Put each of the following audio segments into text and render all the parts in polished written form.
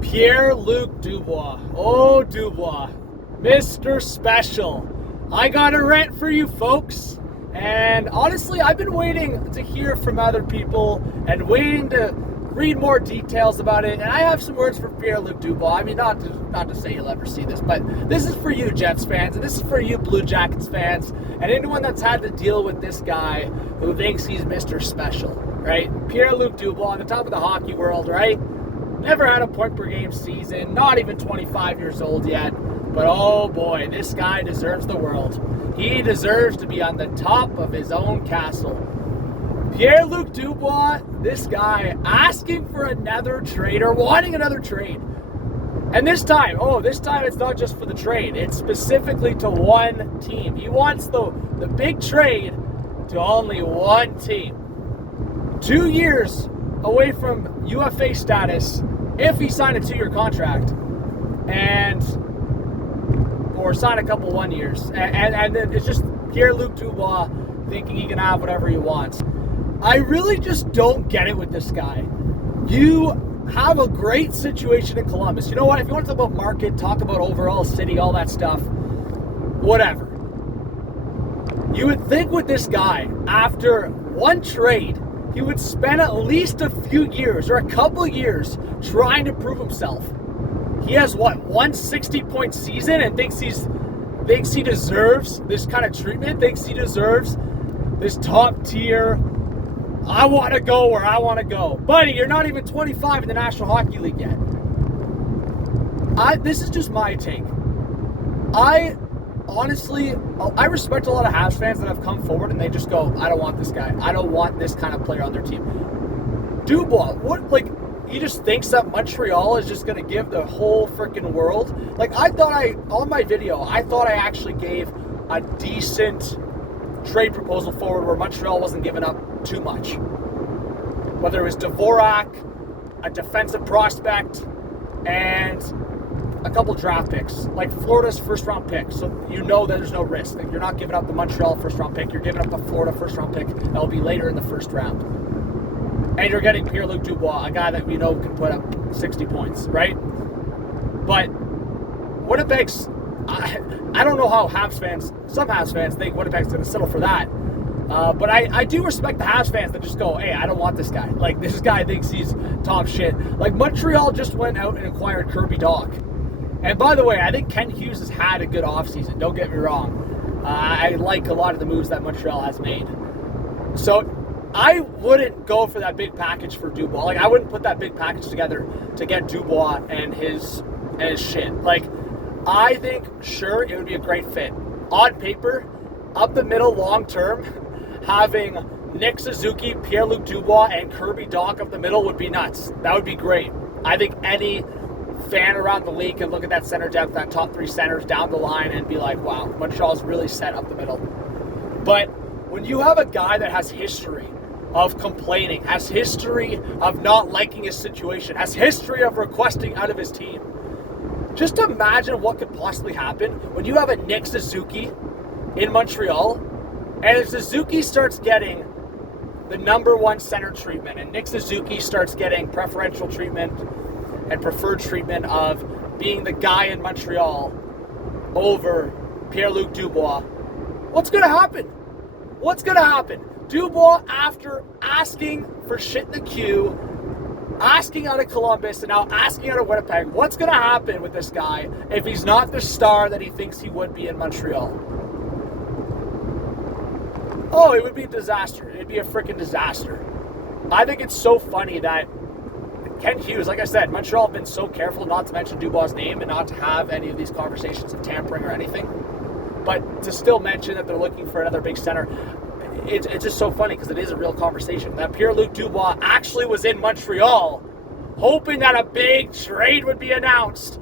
Pierre-Luc Dubois. Oh, Dubois. Mr. Special. I got a rant for you folks. And honestly, I've been waiting to hear from other people and waiting to read more details about it. And I have some words for Pierre-Luc Dubois. I mean, not to say you'll ever see this, but this is for you Jets fans, and this is for you Blue Jackets fans, and anyone that's had to deal with this guy who thinks he's Mr. Special, right? Pierre-Luc Dubois on the top of the hockey world, right? Never had a point per game season, not even 25 years old yet. But oh boy, this guy deserves the world. He deserves to be on the top of his own castle. Pierre-Luc Dubois, this guy asking for another trade or wanting another trade. And this time it's not just for the trade. It's specifically to one team. He wants the big trade to only one team. 2 years away from UFA status if he signed a 2-year contract. Or sign a couple 1 years. And then it's just Pierre-Luc Dubois thinking he can have whatever he wants. I really just don't get it with this guy. You have a great situation in Columbus. You know what? If you want to talk about market, talk about overall city, all that stuff, whatever. You would think with this guy, after one trade, he would spend at least a few years or a couple years trying to prove himself. He has what, 160-point season and thinks he deserves this kind of treatment, thinks he deserves this top tier, I want to go where I want to go. Buddy, you're not even 25 in the National Hockey League yet. This is just my take. I respect a lot of Habs fans that have come forward and they just go, I don't want this guy. I don't want this kind of player on their team. Dubois, he just thinks that Montreal is just going to give the whole freaking world. On my video, I thought I actually gave a decent trade proposal forward where Montreal wasn't giving up too much. Whether it was Dvorak, a defensive prospect, and a couple draft picks, like Florida's first-round pick. So you know that there's no risk. Like, you're not giving up the Montreal first-round pick. You're giving up the Florida first-round pick that will be later in the first round. And you're getting Pierre-Luc Dubois, a guy that we know can put up 60 points, right? But Winnipeg's, I don't know how some Habs fans think Winnipeg's going to settle for that. But I do respect the Habs fans that just go, hey, I don't want this guy. Like, this guy thinks he's top shit. Like, Montreal just went out and acquired Kirby Dach. And by the way, I think Ken Hughes has had a good offseason. Don't get me wrong. I like a lot of the moves that Montreal has made. So I wouldn't go for that big package for Dubois. Like, I wouldn't put that big package together to get Dubois and his shit. Like, I think, sure, it would be a great fit. On paper, up the middle, long term, having Nick Suzuki, Pierre-Luc Dubois, and Kirby Dach up the middle would be nuts. That would be great. I think any fan around the league can look at that center depth, that top three centers down the line, and be like, wow, Montreal's really set up the middle. But when you have a guy that has history of complaining, has history of not liking his situation, has history of requesting out of his team, just imagine what could possibly happen when you have a Nick Suzuki in Montreal, and if Suzuki starts getting the number one center treatment, and Nick Suzuki starts getting preferential treatment and preferred treatment of being the guy in Montreal over Pierre-Luc Dubois, what's going to happen? What's going to happen? Dubois, after asking for shit in the queue, asking out of Columbus, and now asking out of Winnipeg, what's going to happen with this guy if he's not the star that he thinks he would be in Montreal? Oh, it would be a disaster. It'd be a freaking disaster. I think it's so funny that Ken Hughes, like I said, Montreal have been so careful not to mention Dubois' name and not to have any of these conversations of tampering or anything. But to still mention that they're looking for another big center, it's just so funny because it is a real conversation. That Pierre-Luc Dubois actually was in Montreal hoping that a big trade would be announced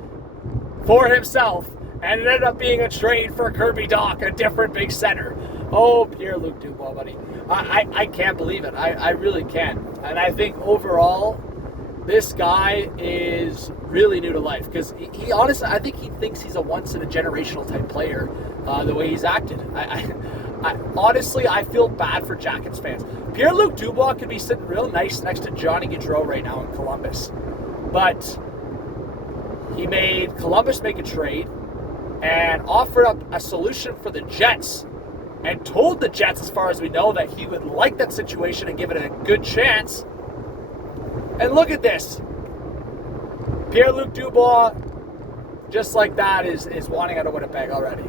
for himself, and it ended up being a trade for Kirby Dach, a different big center. Oh, Pierre-Luc Dubois, buddy. I can't believe it. I really can't. And I think overall, this guy is really new to life because he honestly, I think he thinks he's a once-in-a-generational type player the way he's acted. Honestly, I feel bad for Jackets fans. Pierre-Luc Dubois could be sitting real nice next to Johnny Gaudreau right now in Columbus. But he made Columbus make a trade and offered up a solution for the Jets and told the Jets, as far as we know, that he would like that situation and give it a good chance. And look at this. Pierre-Luc Dubois, just like that, is wanting out of Winnipeg already.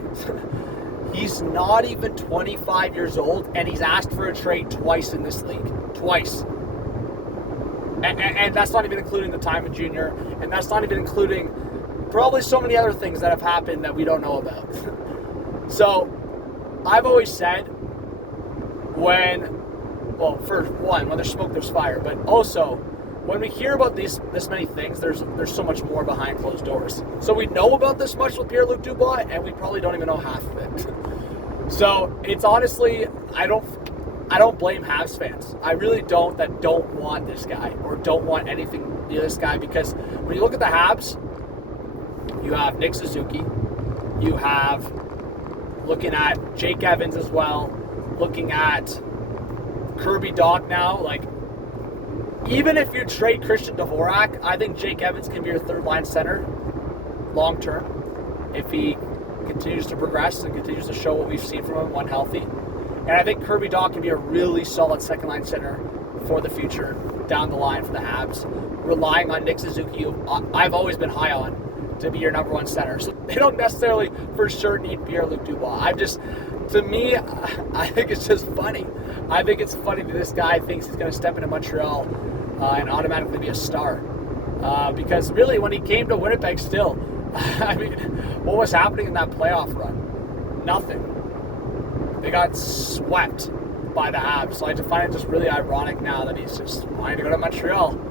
He's not even 25 years old, and he's asked for a trade twice in this league. Twice. And that's not even including the time in junior, and that's not even including probably so many other things that have happened that we don't know about. So, I've always said when there's smoke, there's fire, but also when we hear about this many things, there's so much more behind closed doors. So we know about this much with Pierre-Luc Dubois, and we probably don't even know half of it. So it's honestly, I don't blame Habs fans. I really don't, that don't want this guy or don't want anything near this guy, because when you look at the Habs, you have Nick Suzuki, you have looking at Jake Evans as well, looking at Kirby Dach now. Like, even if you trade Christian Dvorak, I think Jake Evans can be your third line center long term if he continues to progress and continues to show what we've seen from him when healthy. And I think Kirby Dach can be a really solid second line center for the future down the line for the Habs, relying on Nick Suzuki, who I've always been high on, to be your number one center. So they don't necessarily for sure need Pierre-Luc Dubois. To me, I think it's just funny. I think it's funny that this guy thinks he's going to step into Montreal and automatically be a star. Because really, when he came to Winnipeg still, I mean, what was happening in that playoff run? Nothing. They got swept by the Habs. So I find it just really ironic now that he's just wanting to go to Montreal.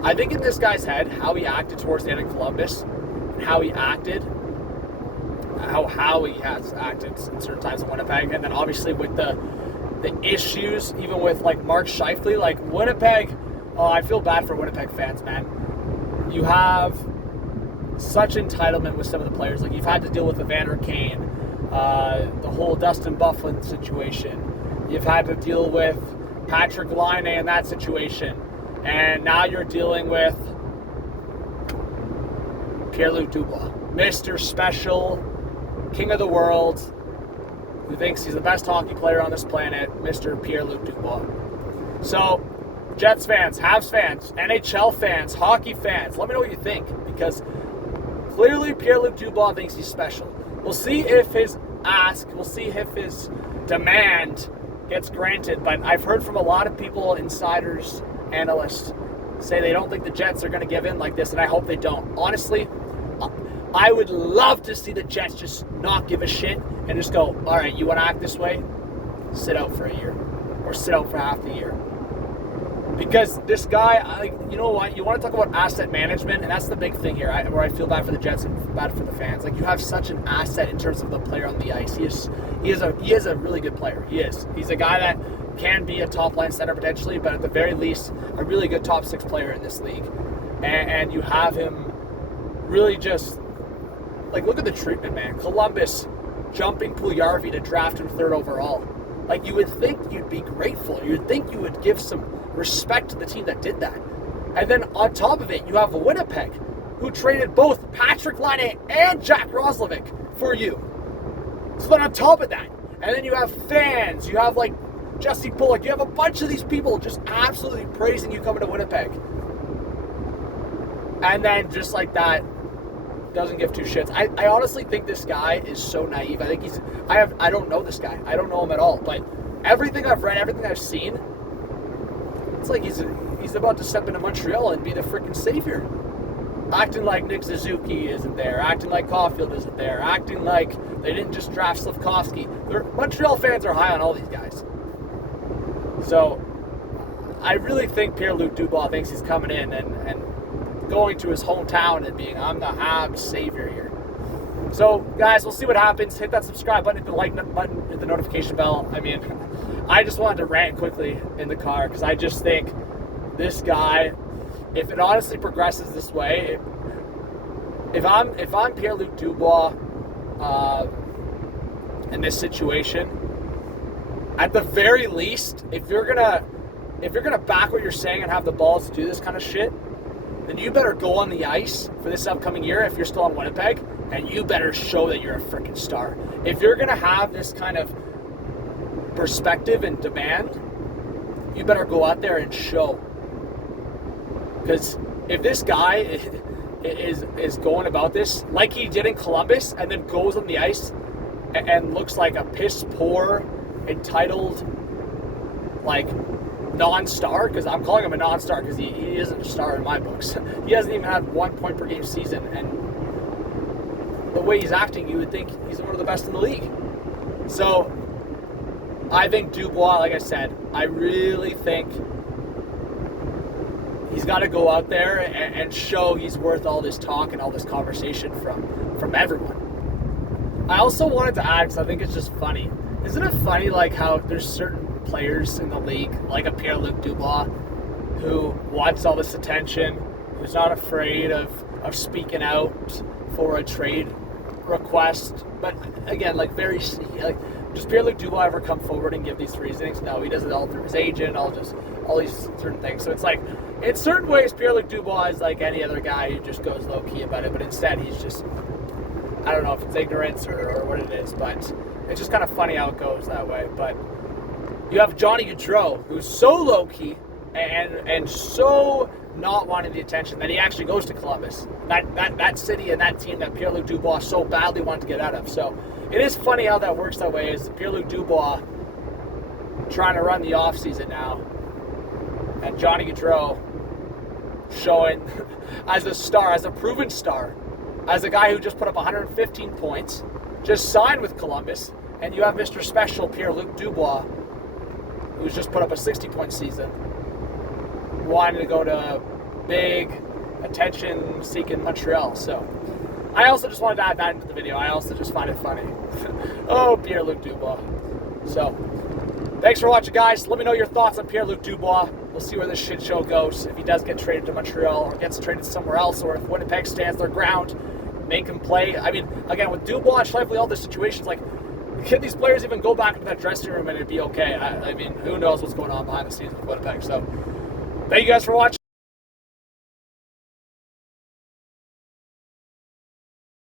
I think in this guy's head, how he acted towards the end of Columbus, and how he acted, how he has acted in certain times in Winnipeg, and then obviously with the issues, even with like Mark Scheifele, like Winnipeg, I feel bad for Winnipeg fans, man. You have such entitlement with some of the players. Like, you've had to deal with Evander Kane, the whole Dustin Byfuglien situation. You've had to deal with Patrick Laine in that situation. And now you're dealing with Pierre-Luc Dubois, Mr. Special, King of the World, who thinks he's the best hockey player on this planet, Mr. Pierre-Luc Dubois. So, Jets fans, Habs fans, NHL fans, hockey fans, let me know what you think, because clearly Pierre-Luc Dubois thinks he's special. We'll see if his demand gets granted, but I've heard from a lot of people, insiders, analysts, say they don't think the Jets are going to give in like this, and I hope they don't. Honestly, I would love to see the Jets just not give a shit and just go, all right, you want to act this way? Sit out for a year or sit out for half the year. Because this guy, you know what? You want to talk about asset management, and that's the big thing here, where I feel bad for the Jets and bad for the fans. Like, you have such an asset in terms of the player on the ice. He is a really good player. He is. He's a guy that can be a top-line center potentially, but at the very least, a really good top-six player in this league. And you have him really just, like, look at the treatment, man. Columbus jumping Puljujarvi to draft him third overall. Like, you would think you'd be grateful. You would think you would give some respect to the team that did that. And then on top of it, you have Winnipeg, who traded both Patrick Laine and Jack Roslovic for you. So then on top of that, and then you have fans, you have, like, Jesse Bullock, you have a bunch of these people just absolutely praising you coming to Winnipeg. And then just like that, doesn't give two shits. I honestly think this guy is so naive. I think I don't know this guy. I don't know him at all. But everything I've read, everything I've seen, it's like he's about to step into Montreal and be the freaking savior. Acting like Nick Suzuki isn't there, acting like Caulfield isn't there, acting like they didn't just draft Slafkovsky. Montreal fans are high on all these guys. So, I really think Pierre-Luc Dubois thinks he's coming in and going to his hometown and being, I'm the Habs savior here. So, guys, we'll see what happens. Hit that subscribe button, hit the like button, hit the notification bell. I mean, I just wanted to rant quickly in the car because I just think this guy, if it honestly progresses this way, if I'm Pierre-Luc Dubois in this situation, at the very least, if you're gonna back what you're saying and have the balls to do this kind of shit, then you better go on the ice for this upcoming year if you're still in Winnipeg, and you better show that you're a freaking star. If you're going to have this kind of perspective and demand, you better go out there and show. Because if this guy is going about this like he did in Columbus and then goes on the ice and looks like a piss poor, entitled, like, non-star, because I'm calling him a non-star because he isn't a star in my books. He hasn't even had 1 point per game season, and the way he's acting, you would think he's one of the best in the league. So I think Dubois, like I said, I really think he's got to go out there and show he's worth all this talk and all this conversation from everyone. I also wanted to add, because I think it's just funny. Isn't it funny, like, how there's certain players in the league, like a Pierre-Luc Dubois, who wants all this attention, who's not afraid of speaking out for a trade request, but again, like, very, like, does Pierre-Luc Dubois ever come forward and give these reasonings? No, he does it all through his agent, all these certain things. So it's like, in certain ways, Pierre-Luc Dubois is like any other guy who just goes low-key about it, but instead he's just, I don't know if it's ignorance or what it is, but it's just kind of funny how it goes that way. But you have Johnny Gaudreau, who's so low-key and so not wanting the attention that he actually goes to Columbus. That city and that team that Pierre-Luc Dubois so badly wanted to get out of. So it is funny how that works that way, is Pierre-Luc Dubois trying to run the offseason now, and Johnny Gaudreau showing as a star, as a proven star, as a guy who just put up 115 points, just signed with Columbus, and you have Mr. Special Pierre-Luc Dubois, who's just put up a 60-point season, wanting to go to big, attention-seeking Montreal. So I also just wanted to add that into the video. I also just find it funny. Oh, Pierre-Luc Dubois. So thanks for watching, guys. Let me know your thoughts on Pierre-Luc Dubois. We'll see where this shit show goes. If he does get traded to Montreal or gets traded somewhere else, or if Winnipeg stands their ground, make him play. I mean, again, with Dubois and Scheifele, all these situations, like, can these players even go back into that dressing room and it'd be okay? I mean, who knows what's going on behind the scenes with Winnipeg. So thank you guys for watching.